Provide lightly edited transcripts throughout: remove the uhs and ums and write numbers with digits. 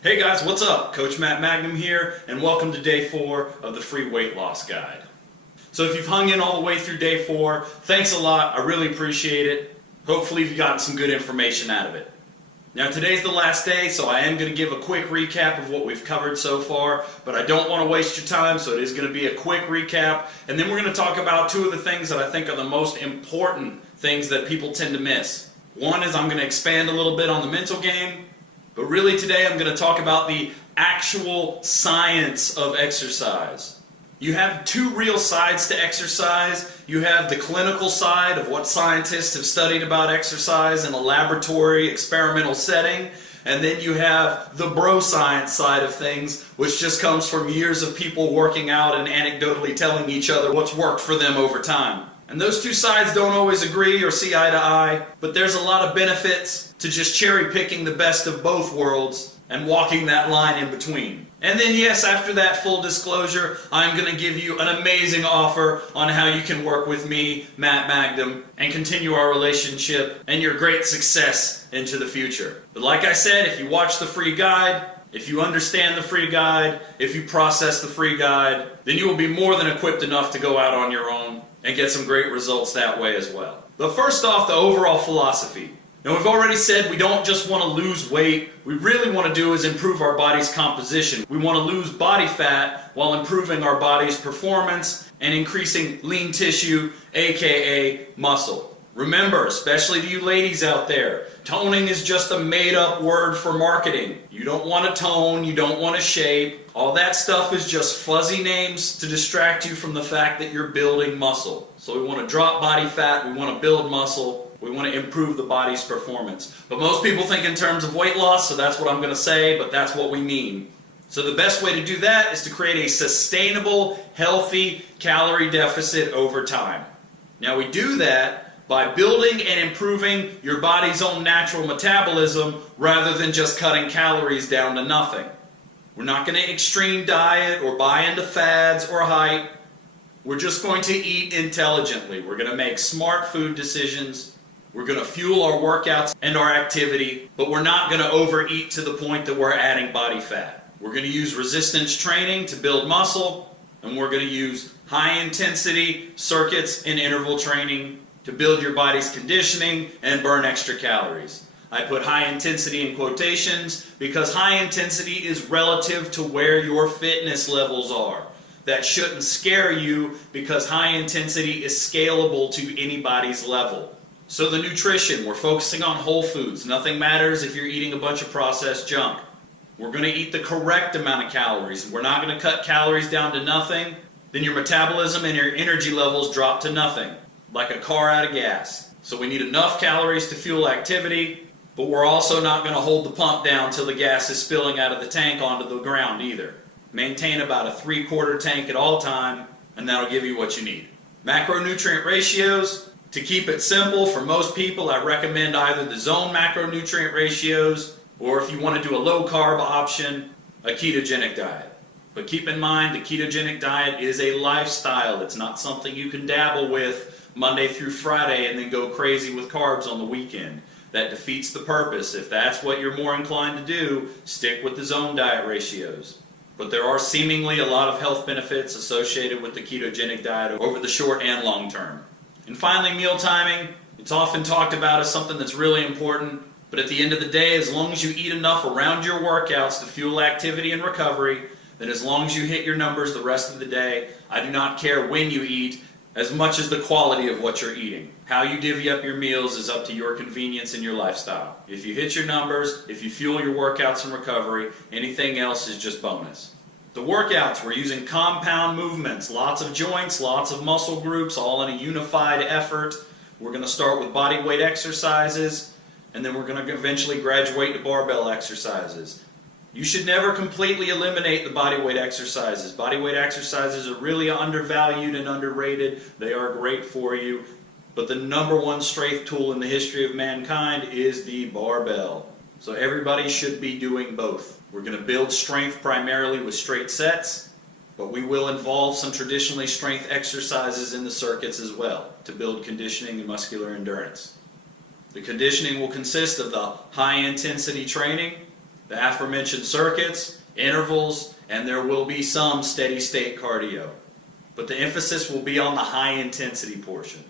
Hey guys, what's up? Coach Magnum here, and welcome to day 4 of the free weight loss guide. So if you've hung in all the way through day 4, thanks a lot. I really appreciate it. Hopefully you've gotten some good information out of it. Now today's the last day, so I am going to give a quick recap of what we've covered so far, but I don't want to waste your time, so it is going to be a quick recap, and then we're going to talk about 2 of the things that I think are the most important things that people tend to miss. One is I'm going to expand a little bit on the mental game, but really today I'm going to talk about the actual science of exercise. You have 2 real sides to exercise. You have the clinical side of what scientists have studied about exercise in a laboratory experimental setting, and then you have the bro science side of things, which just comes from years of people working out and anecdotally telling each other what's worked for them over time. And those 2 sides don't always agree or see eye to eye, but there's a lot of benefits to just cherry picking the best of both worlds and walking that line in between. And then yes, after that full disclosure, I'm going to give you an amazing offer on how you can work with me, Matt Magnum, and continue our relationship and your great success into the future. But like I said, if you watch the free guide, if you understand the free guide, if you process the free guide, then you will be more than equipped enough to go out on your own and get some great results that way as well. But first off, the overall philosophy. Now we've already said we don't just want to lose weight. We really want to do is improve our body's composition. We want to lose body fat while improving our body's performance and increasing lean tissue, aka muscle. Remember, especially to you ladies out there, toning is just a made-up word for marketing. You don't want to tone, you don't want to shape. All that stuff is just fuzzy names to distract you from the fact that you're building muscle. So we want to drop body fat, we want to build muscle, we want to improve the body's performance. But most people think in terms of weight loss, so that's what I'm going to say, but that's what we mean. So the best way to do that is to create a sustainable, healthy calorie deficit over time. Now we do that by building and improving your body's own natural metabolism rather than just cutting calories down to nothing. We're not going to extreme diet or buy into fads or hype. We're just going to eat intelligently. We're going to make smart food decisions. We're going to fuel our workouts and our activity, but we're not going to overeat to the point that we're adding body fat. We're going to use resistance training to build muscle, and we're going to use high-intensity circuits and interval training to build your body's conditioning and burn extra calories. I put high intensity in quotations because high intensity is relative to where your fitness levels are. That shouldn't scare you because high intensity is scalable to anybody's level. So the nutrition, we're focusing on whole foods. Nothing matters if you're eating a bunch of processed junk. We're going to eat the correct amount of calories. We're not going to cut calories down to nothing. Then your metabolism and your energy levels drop to nothing, like a car out of gas. So we need enough calories to fuel activity, but we're also not going to hold the pump down till the gas is spilling out of the tank onto the ground either. Maintain about a 3/4 tank at all time, and that'll give you what you need. Macronutrient ratios, to keep it simple, for most people I recommend either the zone macronutrient ratios, or if you want to do a low carb option, a ketogenic diet. But keep in mind, the ketogenic diet is a lifestyle. It's not something you can dabble with Monday through Friday and then go crazy with carbs on the weekend. That defeats the purpose. If that's what you're more inclined to do, stick with the zone diet ratios. But there are seemingly a lot of health benefits associated with the ketogenic diet over the short and long term. And finally, meal timing. It's often talked about as something that's really important, but at the end of the day, as long as you eat enough around your workouts to fuel activity and recovery, then as long as you hit your numbers the rest of the day, I do not care when you eat, as much as the quality of what you're eating. How you divvy up your meals is up to your convenience and your lifestyle. If you hit your numbers, if you fuel your workouts and recovery, anything else is just bonus. The workouts, we're using compound movements, lots of joints, lots of muscle groups, all in a unified effort. We're going to start with body weight exercises, and then we're going to eventually graduate to barbell exercises. You should never completely eliminate the body weight exercises. Body weight exercises are really undervalued and underrated. They are great for you. But the #1 strength tool in the history of mankind is the barbell. So everybody should be doing both. We're going to build strength primarily with straight sets, but we will involve some traditionally strength exercises in the circuits as well to build conditioning and muscular endurance. The conditioning will consist of the high intensity training, the aforementioned circuits, intervals, and there will be some steady state cardio. But the emphasis will be on the high intensity portion.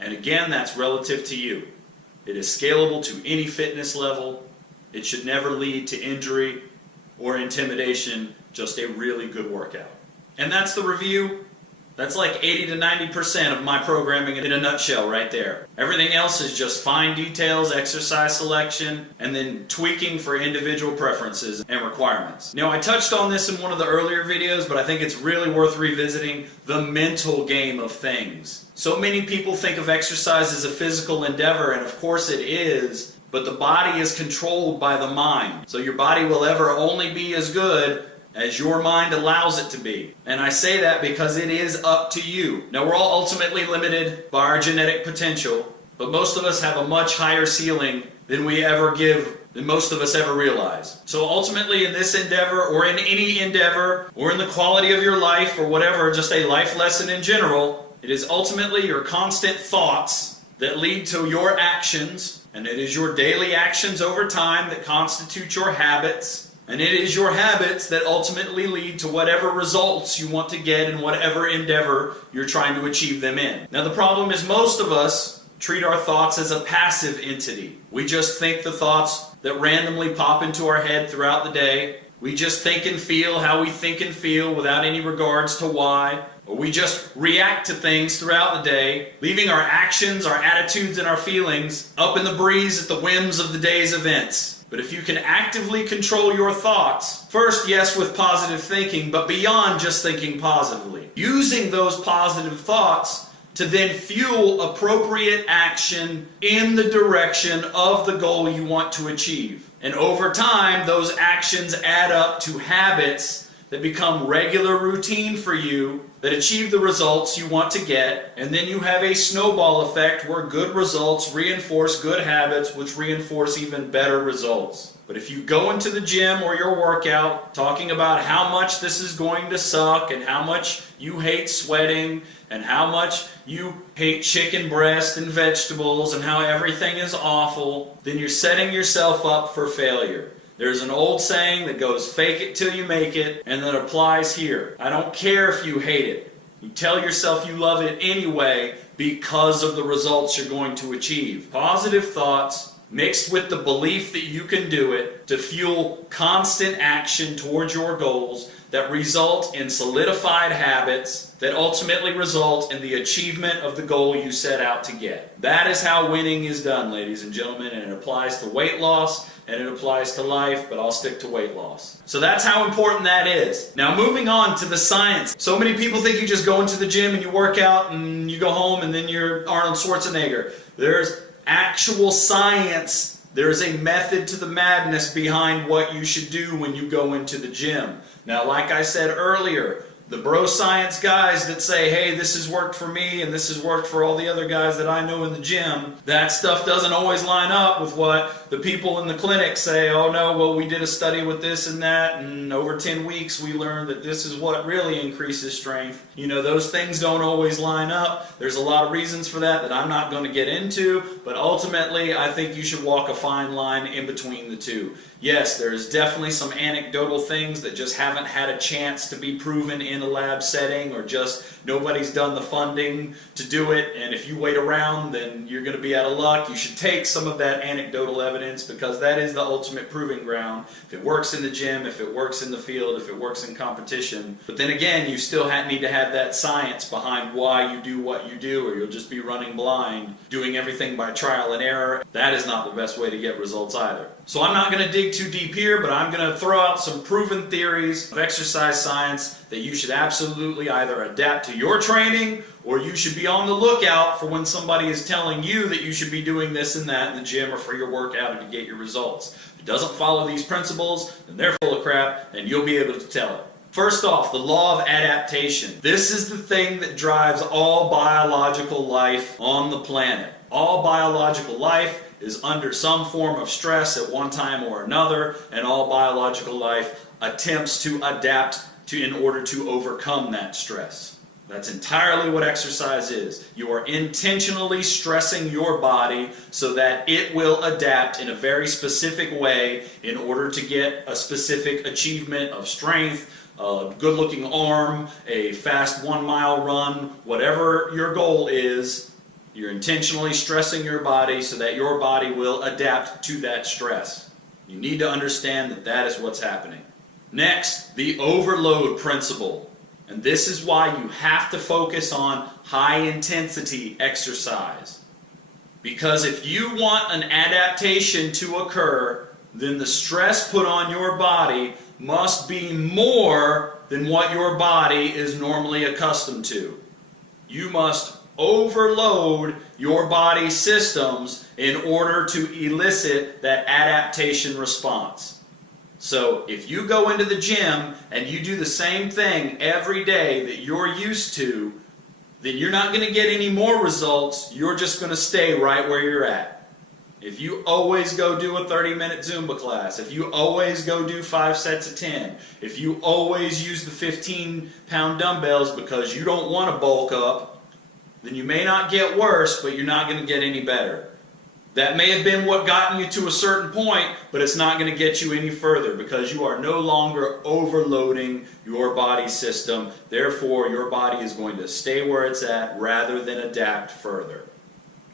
And again, that's relative to you. It is scalable to any fitness level. It should never lead to injury or intimidation, just a really good workout. And that's the review. That's like 80 to 90% of my programming in a nutshell right there. Everything else is just fine details, exercise selection, and then tweaking for individual preferences and requirements. Now, I touched on this in one of the earlier videos, but I think it's really worth revisiting the mental game of things. So many people think of exercise as a physical endeavor, and of course it is, but the body is controlled by the mind. So your body will ever only be as good as your mind allows it to be. And I say that because it is up to you. Now, we're all ultimately limited by our genetic potential, but most of us have a much higher ceiling than most of us ever realize. So ultimately in this endeavor, or in any endeavor, or in the quality of your life, or whatever, just a life lesson in general, it is ultimately your constant thoughts that lead to your actions, and it is your daily actions over time that constitute your habits. And it is your habits that ultimately lead to whatever results you want to get in whatever endeavor you're trying to achieve them in. Now, the problem is most of us treat our thoughts as a passive entity. We just think the thoughts that randomly pop into our head throughout the day. We just think and feel how we think and feel without any regards to why. Or we just react to things throughout the day, leaving our actions, our attitudes, and our feelings up in the breeze at the whims of the day's events. But if you can actively control your thoughts, first, yes, with positive thinking, but beyond just thinking positively, using those positive thoughts to then fuel appropriate action in the direction of the goal you want to achieve. And over time, those actions add up to habits that become regular routine for you, that achieve the results you want to get, and then you have a snowball effect where good results reinforce good habits, which reinforce even better results. But if you go into the gym or your workout talking about how much this is going to suck, and how much you hate sweating, and how much you hate chicken breast and vegetables, and how everything is awful, then you're setting yourself up for failure. There's an old saying that goes, fake it till you make it, and that applies here. I don't care if you hate it. You tell yourself you love it anyway because of the results you're going to achieve. Positive thoughts mixed with the belief that you can do it to fuel constant action towards your goals that result in solidified habits that ultimately result in the achievement of the goal you set out to get. That is how winning is done, ladies and gentlemen, and it applies to weight loss, and it applies to life, but I'll stick to weight loss. So that's how important that is. Now, moving on to the science. So many people think you just go into the gym and you work out and you go home and then you're Arnold Schwarzenegger. There's actual science. There is a method to the madness behind what you should do when you go into the gym. Now, like I said earlier, the bro science guys that say, hey, this has worked for me and this has worked for all the other guys that I know in the gym, that stuff doesn't always line up with what the people in the clinic say. Oh no, well, we did a study with this and that, and over 10 weeks we learned that this is what really increases strength. You know, those things don't always line up. There's a lot of reasons for that I'm not going to get into, but ultimately I think you should walk a fine line in between the two. Yes, there's definitely some anecdotal things that just haven't had a chance to be proven in a lab setting, or just nobody's done the funding to do it, and if you wait around then you're going to be out of luck. You should take some of that anecdotal evidence, because that is the ultimate proving ground. If it works in the gym, if it works in the field, if it works in competition. But then again, you still need to have that science behind why you do what you do, or you'll just be running blind, doing everything by trial and error. That is not the best way to get results either. So I'm not going to dig too deep here, but I'm going to throw out some proven theories of exercise science that you should absolutely either adapt to your training, or you should be on the lookout for when somebody is telling you that you should be doing this and that in the gym or for your workout to get your results. If it doesn't follow these principles, then they're full of crap, and you'll be able to tell it. First off, the law of adaptation. This is the thing that drives all biological life on the planet. All biological life is under some form of stress at one time or another, and all biological life attempts to adapt in order to overcome that stress. That's entirely what exercise is. You are intentionally stressing your body so that it will adapt in a very specific way in order to get a specific achievement of strength, a good-looking arm, a fast 1-mile run, whatever your goal is. You're intentionally stressing your body so that your body will adapt to that stress. You need to understand that that is what's happening. Next, the overload principle. And this is why you have to focus on high-intensity exercise. Because if you want an adaptation to occur, then the stress put on your body must be more than what your body is normally accustomed to. You must overload your body's systems in order to elicit that adaptation response. So if you go into the gym and you do the same thing every day that you're used to, then you're not going to get any more results. You're just going to stay right where you're at. If you always go do a 30-minute Zumba class, if you always go do 5 sets of 10, if you always use the 15-pound dumbbells because you don't want to bulk up, then you may not get worse, but you're not going to get any better. That may have been what gotten you to a certain point, but it's not going to get you any further because you are no longer overloading your body system. Therefore, your body is going to stay where it's at rather than adapt further.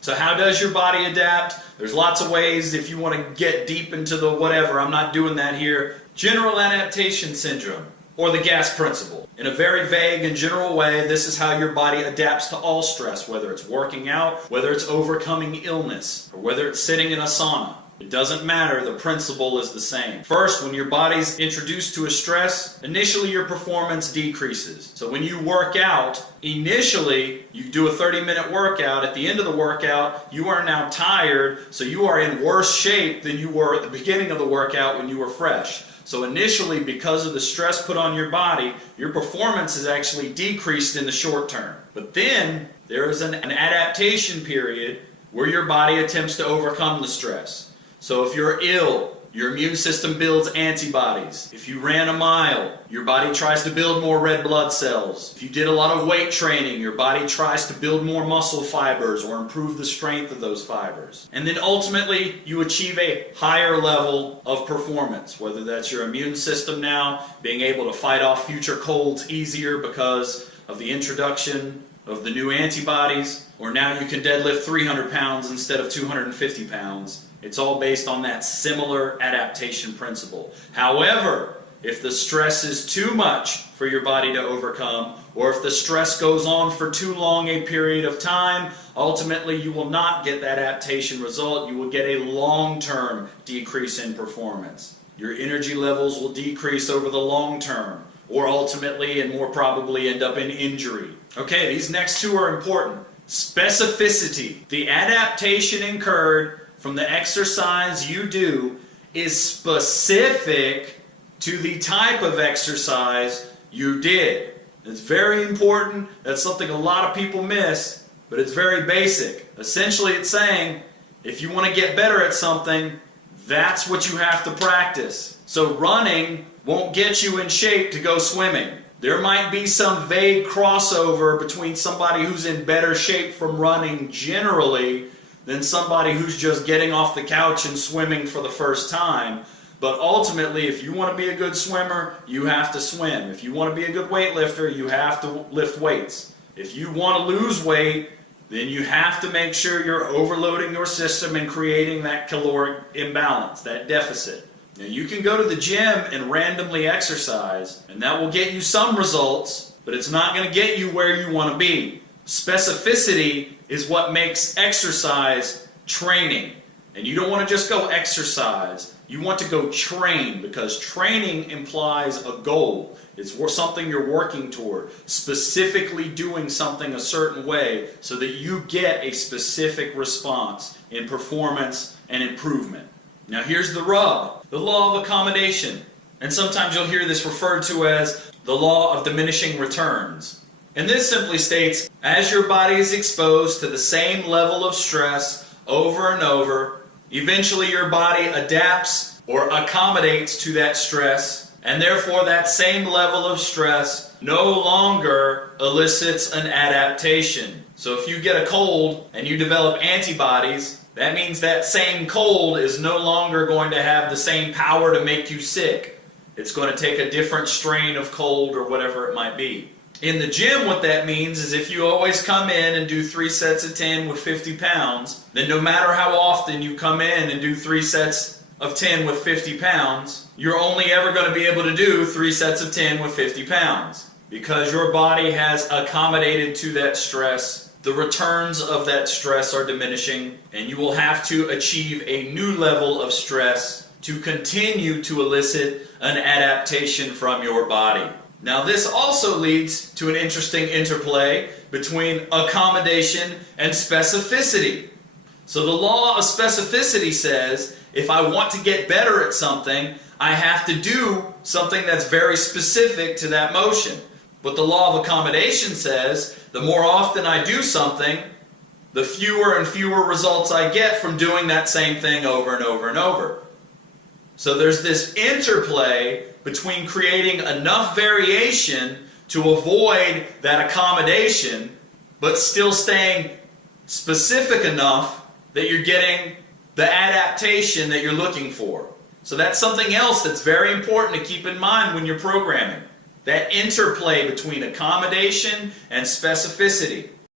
So how does your body adapt? There's lots of ways if you want to get deep into the whatever. I'm not doing that here. General adaptation syndrome, or the gas principle. In a very vague and general way, this is how your body adapts to all stress, whether it's working out, whether it's overcoming illness, or whether it's sitting in a sauna. It doesn't matter, the principle is the same. First, when your body's introduced to a stress, initially your performance decreases. So when you work out, initially you do a 30-minute workout. At the end of the workout, you are now tired, so you are in worse shape than you were at the beginning of the workout when you were fresh. So initially, because of the stress put on your body, your performance is actually decreased in the short term. But then there is an adaptation period where your body attempts to overcome the stress. So if you're ill, your immune system builds antibodies. If you ran a mile, your body tries to build more red blood cells. If you did a lot of weight training, your body tries to build more muscle fibers or improve the strength of those fibers. And then ultimately, you achieve a higher level of performance, whether that's your immune system now being able to fight off future colds easier because of the introduction of the new antibodies, or now you can deadlift 300 pounds instead of 250 pounds. It's all based on that similar adaptation principle. However, if the stress is too much for your body to overcome, or if the stress goes on for too long a period of time, ultimately you will not get that adaptation result. You will get a long-term decrease in performance. Your energy levels will decrease over the long term, or ultimately and more probably end up in injury. Okay, these next two are important. Specificity. The adaptation incurred from the exercise you do is specific to the type of exercise you did. It's very important. That's something a lot of people miss, but it's very basic. Essentially, it's saying, if you want to get better at something, that's what you have to practice. So running won't get you in shape to go swimming. There might be some vague crossover between somebody who's in better shape from running generally than somebody who's just getting off the couch and swimming for the first time. But ultimately, if you want to be a good swimmer, you have to swim. If you want to be a good weightlifter, you have to lift weights. If you want to lose weight, then you have to make sure you're overloading your system and creating that caloric imbalance, that deficit. Now, you can go to the gym and randomly exercise, and that will get you some results, but it's not going to get you where you want to be. Specificity is what makes exercise training. And you don't want to just go exercise. You want to go train, because training implies a goal. It's something you're working toward, specifically doing something a certain way so that you get a specific response in performance and improvement. Now here's the rub, the law of accommodation. And sometimes you'll hear this referred to as the law of diminishing returns. And this simply states, as your body is exposed to the same level of stress over and over, eventually your body adapts or accommodates to that stress And therefore that same level of stress no longer elicits an adaptation. So if you get a cold and you develop antibodies, that means that same cold is no longer going to have the same power to make you sick. It's going to take a different strain of cold or whatever it might be. In the gym, what that means is if you always come in and do 3 sets of 10 with 50 pounds, then no matter how often you come in and do 3 sets of 10 with 50 pounds, you're only ever going to be able to do 3 sets of 10 with 50 pounds. Because your body has accommodated to that stress, the returns of that stress are diminishing, and you will have to achieve a new level of stress to continue to elicit an adaptation from your body. Now this also leads to an interesting interplay between accommodation and specificity. So the law of specificity says if I want to get better at something, I have to do something that's very specific to that motion. But the law of accommodation says the more often I do something, the fewer and fewer results I get from doing that same thing over and over and over. So there's this interplay between creating enough variation to avoid that accommodation, but still staying specific enough that you're getting the adaptation that you're looking for. So that's something else that's very important to keep in mind when you're programming. That interplay between accommodation and specificity.